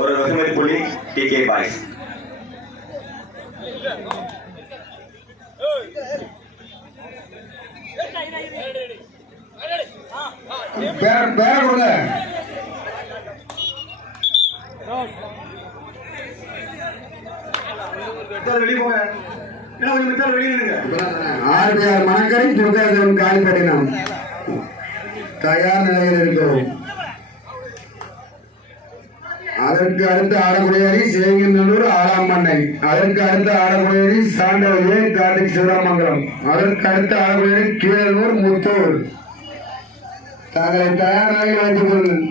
ஒரு வெகுமதி புள்ளி டிகே பாய்ஸ். பேர கொடுங்க. மணக்கரை துர்காதம் காலிப்பட்டினம் தயார் நிலையில் இருக்கிறோம். அதற்கு அடுத்து ஆடக்குடியேரி சேங்கநல்லூர் ஆலாம்பண்ணை, அதற்கு அடுத்து ஆடக்குடியேரி சாண்டவதியை கார்த்திக் சிவராமங்கலம், அதற்கு அடுத்து ஆடக்குடியேரி கீழூர் முத்தூர். தங்களை தயார் நிலையில் வைத்துக் கொள்ளுங்கள்.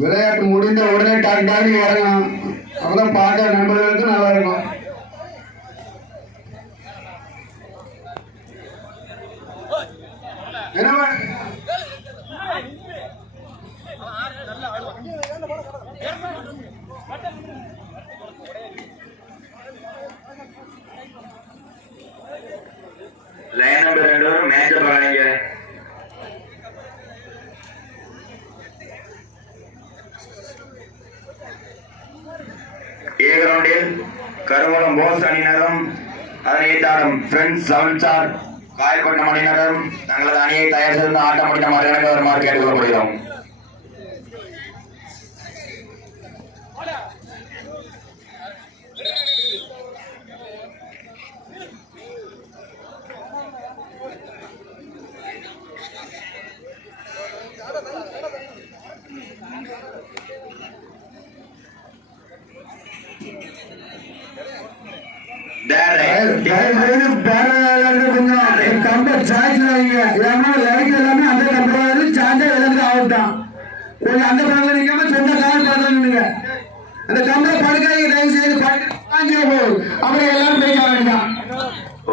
விளையாட்டு முடிந்த உடனே டாக்டாக இறங்கணும். அப்பதான் பார்க்க நண்பர்களுக்கு நல்லா இருக்கும். லைன் நம்பர் 2 மேட்ச் பாருங்க. ஏ கிரவுண்டில் கருவளம் போஸ் அணியினரும் அதனை தாடும் பிரெண்ட்ஸ் சவுன்சார் காயல்பட்டினம் அணியினரும் தங்களது அணியை தயார் செய்து ஆட்டம் முடிந்த மறுநாள் வருமாறு கேட்டுக்கொள்ளப்படுகிறோம்.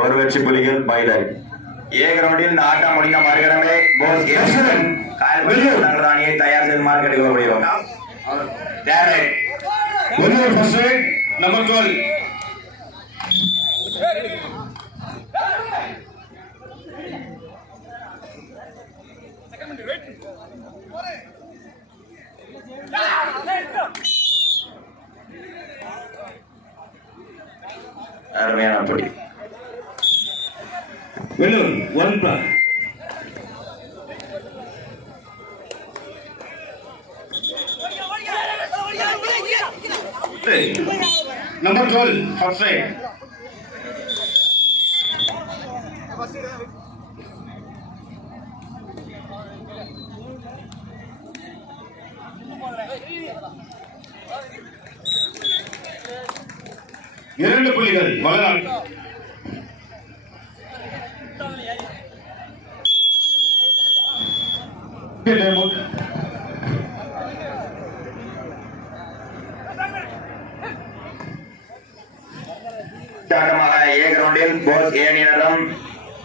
ஒரு வெற்றி புலிகள் பைலட். ஏ கிரவுண்டில் ஆட்டம் முடிந்த மறுகணமே போஸ் தங்களது அணியை தயார் செய்து கேட்டுக்கொள்ளப்படுகிறோம். நம்பர் 12 அருமையான போட்டி. வெள்ளூர் 1+. Number 12 first right. இரண்டு புள்ளிகள் வளரால். ஏ கிரவுண்டில் போஸ் ஏ அணியினரும்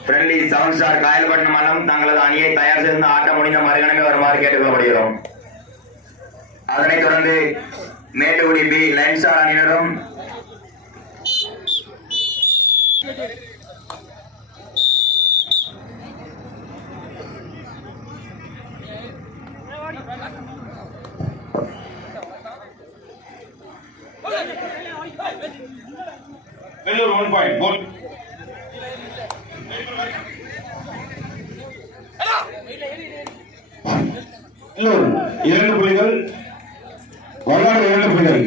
ஃப்ரெண்ட்லி சவுன்சார் காயல்பட்டினம் தங்களது அணியை தயார் செய்து ஆட்டம் முடிந்த மறுகணமே வருமாறு கேட்டுக்கொள்ளப்படுகிறோம். அதனைத் தொடர்ந்து மேட்டுக்குடி பி லைன்ஸ்டார் அணியினரும் வெள்ளூர் 1 பாயிண்ட் கோல். வெள்ளூர் 2 புள்ளிகள் வல்லாறு 2 புள்ளிகள்.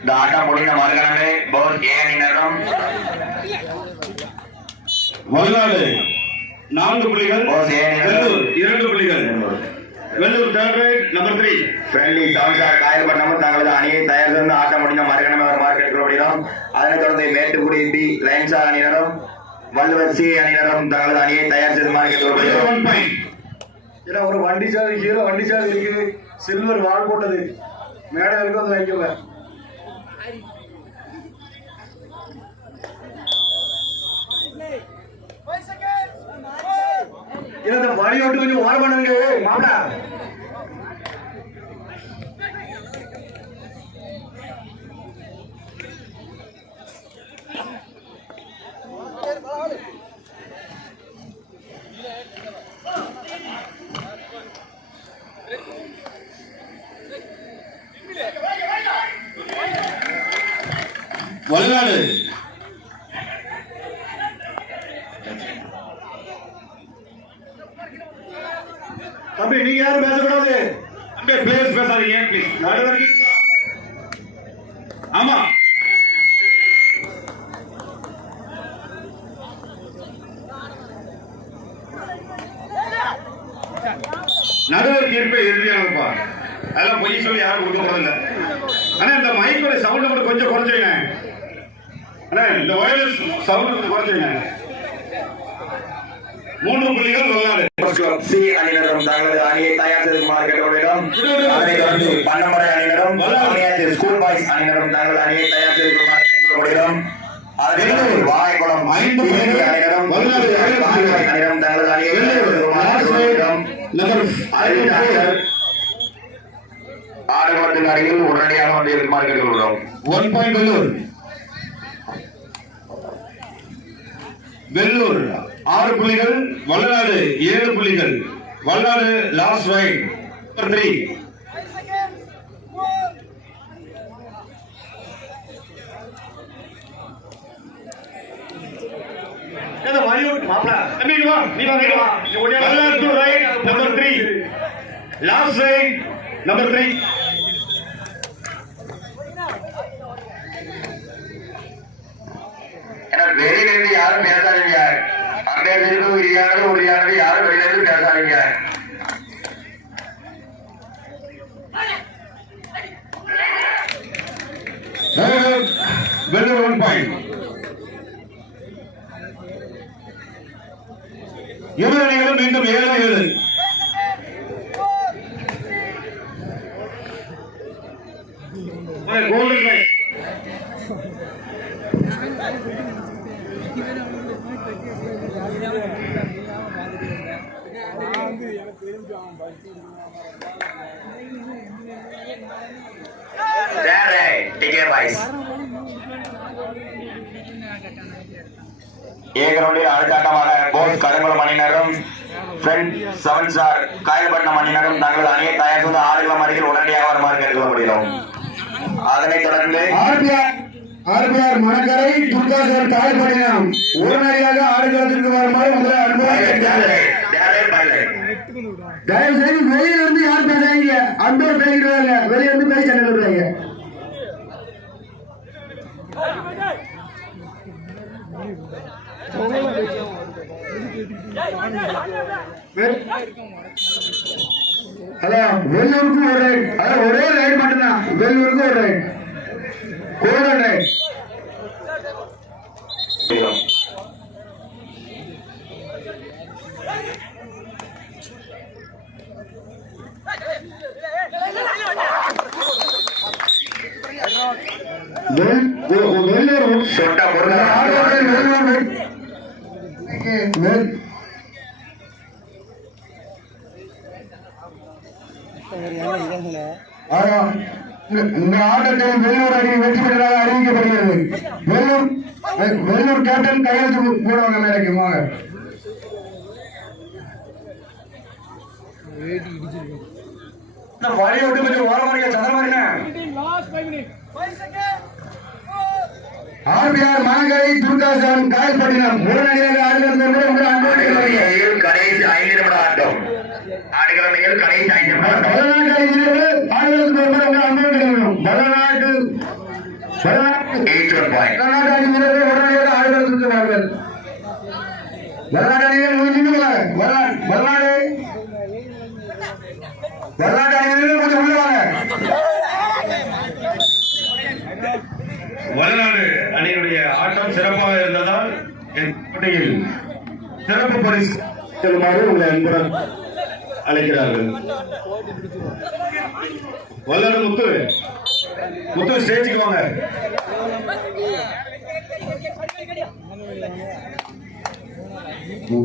இந்த ஆட்டம் முடிந்த மறுகணமே போஸ் ஏ அணியினரும் வல்லாடு 4 புள்ளிகள், போஸ் ஏ அணியினரும் வெள்ளூர் 2 புள்ளிகள். Vellur third right number 3. Friendly seven star காயல்பட்டினமும் தங்களது அணியை தயார் செய்து ஆட்டம் முடிந்த மறுகணமே வருமாறு கேட்டுக்கொள்கிறோம். அதனைத் தொடர்ந்து மேட்டுக்குடி பி லைன்சார் அணியினரும் வள்ளுவர் சி அணியினரும் தங்களது அணியை தயார் செய்துமாறு கேட்டுக்கொள்கிறோம். ஏன்னா ஒரு வண்டி சாவி ஹீரோ வண்டி சாவி இருக்குது, சில்வர் வால் போட்டது மேடைகளுக்கு வந்து வைக்கல. இந்த வழியோட்டு கொஞ்சம் ஓர பண்ணுங்க மாப்பிளா. வல்லாடு தம்பி நீங்க யாரும் பேசக்கூடாது, பிளேஸ் பேசாதீங்க ப்ளீஸ். நடுவர்கள் ஆமா நடுவர் தீர்ப்பை இறுதியானப்பா. அதெல்லாம் பொய் சொல்லி யாரும் கொடுக்க போறதில்ல. ஆனா இந்த மைக்கோட சவுண்ட் மட்டும் கொஞ்சம் குறைச்சுங்க. ஆனா இந்த வயர்லெஸ் சவுண்ட் குறைச்சுங்க. 3 புள்ளிகள் வல்லாடு. சி அணியினரும் தங்களது அணியை தயார் செய்துமாறு கேட்டுக்கொள்கிறோம். அதனைத் தொடர்ந்து பன்னமரை அணியினரும் அணியாச்சியர் ஸ்கூல் பாய்ஸ் அணியினரும் தங்களது அணியை தயார் செய்துமாறு கேட்டுக்கொள்கிறோம். அதனைத் வாழைக்குளம் 5 அணியினரும் அணியினரும் தங்களது அணியை தயார் செய்துமாறு கேட்டுக்கொள்கிறோம். ஆடுகளத்தின் அருகில் உடனடியாக வந்து இருக்குமாறு கேட்டுக்கொள்கிறோம். 1 பாயிண்ட் வெள்ளூர். வெள்ளூர் 6 புள்ளிகள், வல்லாடு 7 புள்ளிகள். Valladu last right number 3. Valladu right number 3. Last right number 3. வெளியிலிருந்து யாரும் பேசாதீங்க. அம்பேத்கருக்கு உரியானது யாரும் வெளியிலிருந்து பேசாதீங்க. வெள்ளூர் 1 பாயிண்ட். இரு அணிகளும் மீண்டும் 7-7. கோல்டன் ரைட் ஏகனுடைய அடுத்தாட்டமாக போஸ் கருங்குளம் அணியினரும் ஃப்ரெண்ட் செவன்சார் காயல்பட்டினம் அணியினரும் தங்களது அணியை தயார் செய்து ஆடுகளம் அருகில் உடனடியாக வருமாறு கேட்டுக்கொள்ளப்படுகிறோம். அதனைத் தொடர்ந்து ஆர்பிஆர் மணக்கரை துர்காசர் காயல்பட்டினம் உடனடியாக ஆடுகளத்திற்கு வருமாறு முதல் தயவு செய்து வெளியில இருந்து யார் பேசுறீங்க, அந்த பேசிடுவாங்க, வெளியில இருந்து பேசி விடுவாங்க. வெள்ளூருக்கு ஒரு ரைட், அதான் ஒரே ரைட் மட்டும்தான். வெள்ளூருக்கு ஒரு ரைட், கோல்டன் ரைட். வெள்ளூர் சொட்ட பொருள் இந்த ஆட்டத்தில் வெள்ளூர் அணி வெற்றி பெற்றதாக அறிவிக்கப்படுகிறது. வெள்ளூர் கேப்டன் கையெழுத்து போடுவாங்க மேடைக்கு வாங்க. வழி விட்டு கொஞ்சம் ஓரமாக சந்திரமாரிங்க. ஆர்பிஆர் மணக்கரை துர்காசன் காயல்பட்டினம் உடனடியாக ஆடுகிறது. கடைசி 5 நிமிட ஆட்டம். ஆடுகளமையில் கடைசி 5 வளநாட்டு அணியினர் ஆடுகளுக்கு வருமானம் அனுமதி கிடைக்கணும். வளநாட்டு 81 point. வளநாட்டு அணியினரை உடனடியாக ஆடுகளுக்கு இருக்கிறார்கள். வளநாட்டு அணியினர் முடிஞ்சுடுவாங்க. வளநாடு அணியினர் கொஞ்சம் உள்ளவாங்க. வளநாடு அணியினுடைய ஆட்டம் சிறப்பாக இருந்ததால் போட்டியில் சிறப்பு பரிசு செல்லுமாறு உங்களை அன்புடன் அழைக்கிறார்கள். வல்லடு முத்து ஸ்டேஜுக்கு வாங்க.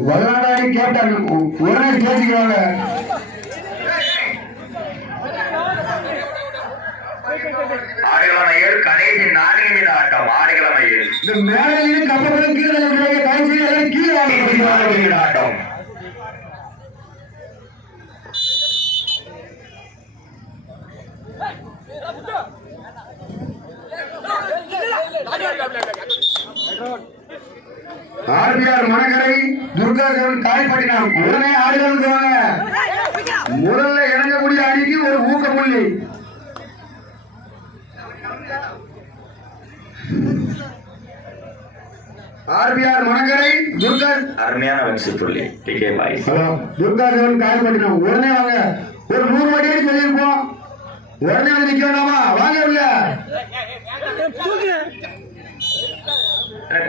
வளநாடு அணி கேப்டன் உடனே ஸ்டேஜுக்கு வாங்க. ஆடுகளமையில் கடைசி 4 நிமிட ஆட்டம். ஆடுகளமையில் இந்த மேலையில் கப்பலுக்கு கீழே இருக்கிற தயவு செய்து கீழே வாங்க. 4 நிமிட ஆட்டம். ஆர்பிஆர் மணக்கரை துர்காசன் காயப்பட்டினம் உடனே ஆடுகளுக்கு வாங்க. முதல்ல இறங்கக்கூடிய அணிக்கு ஒரு ஊக்கப்புள்ளி. ஆர்பிஆர் மணக்கரை அருமையான வெற்றி புள்ளி டிகே பாய். துர்காசன் காயப்பட்டினம் உடனே வாங்க. ஒரு 100 மணிக்கு சொல்லியிருப்போம். உடனே வந்து நிக்க வேண்டாமா? வாங்க உள்ள.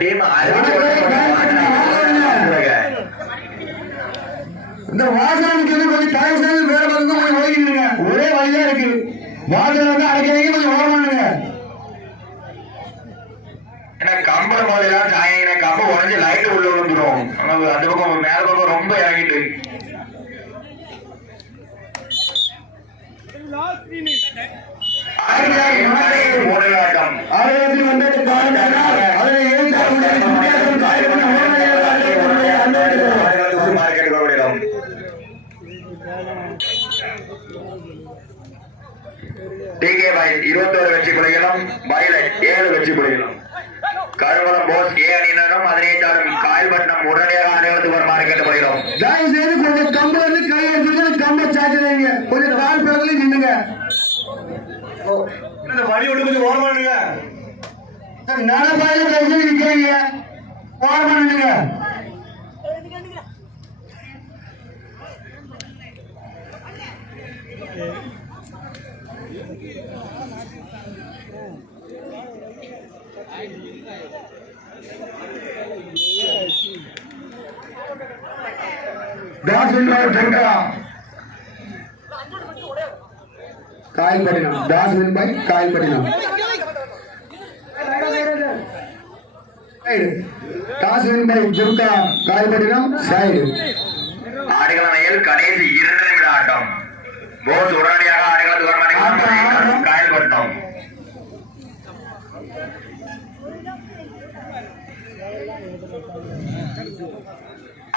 டீம் இந்த வாசனுக்கு கொஞ்சம் தயவு செய்து வேற பக்கம் போய் ஓடிக்கிடுங்க. ஒரே வழியா இருக்கு. வாசல் வந்து அடைக்கிறீங்க கொஞ்சம் ஓரமானுங்க. ஏன்னா கம்பள போலாம் சாயின கம்ப உடஞ்சி லைட் உள்ள வந்துடும். அந்த பக்கம் மேல பக்கம் ரொம்ப இறங்கிட்டு போராட்டம் ஆயிரத்தில் வந்தது டிகே பாய் 21 வெற்றி புள்ளிகளும் பைலட் 7 வெற்றி புள்ளிகளும். கருவளம் போஸ் ஏ அணியினரும் அதனை தாழும் காயல்பட்டினம் உடனடியாக ஆடுகளுக்கு வருமாறு கேட்டுக்கொள்கிறோம். தயவு செய்து கொஞ்சம் கம்பு வந்து கையை எடுத்து கம்ப சாச்சுறீங்க. கொஞ்சம் கால் பிறகு நின்னுங்க. வழி விட்டு கொஞ்சம் ஓரமானுங்க. நடப்பாயில கைது நிற்கிறீங்க. ஓரமானுங்க. காயல்பட்டினம் தாஸ்வின் பாய் காயல்பட்டினம் தாஸ்வின் பாய் துர்கா காயல்பட்டினம் சைடு. ஆடுகளமையில் கடைசி 2 நிமிட ஆட்டம். போஸ் உடனடியாக ஆடுகளத்துக்கு வருமாறு காயல்பட்டினம்.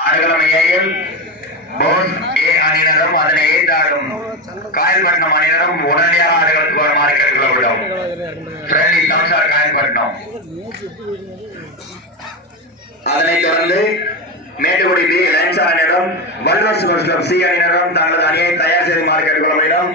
ஆடுகளமையில் போஸ் ஏ அணியினரும் அதனை ஏற்றாடும் காயல்பட்டினம் அணியினரும் உடனடியாக ஆடுகளத்துக்கு வருமாறு கேட்டுக்கொள்ளப்படும். ஃப்ரெண்ட்லி சம்சார் காயல்பட்டினம். அதனைத் தொடர்ந்து மேட்டுக்குடி பி லயன்ஸ் அணியினரும் வல்லூர் ஸ்போர்ட்ஸ் கிளப் சி அணியினரும் தங்களது அணியை தயார் செய்து கேட்டுக்கொள்ளப்படும்.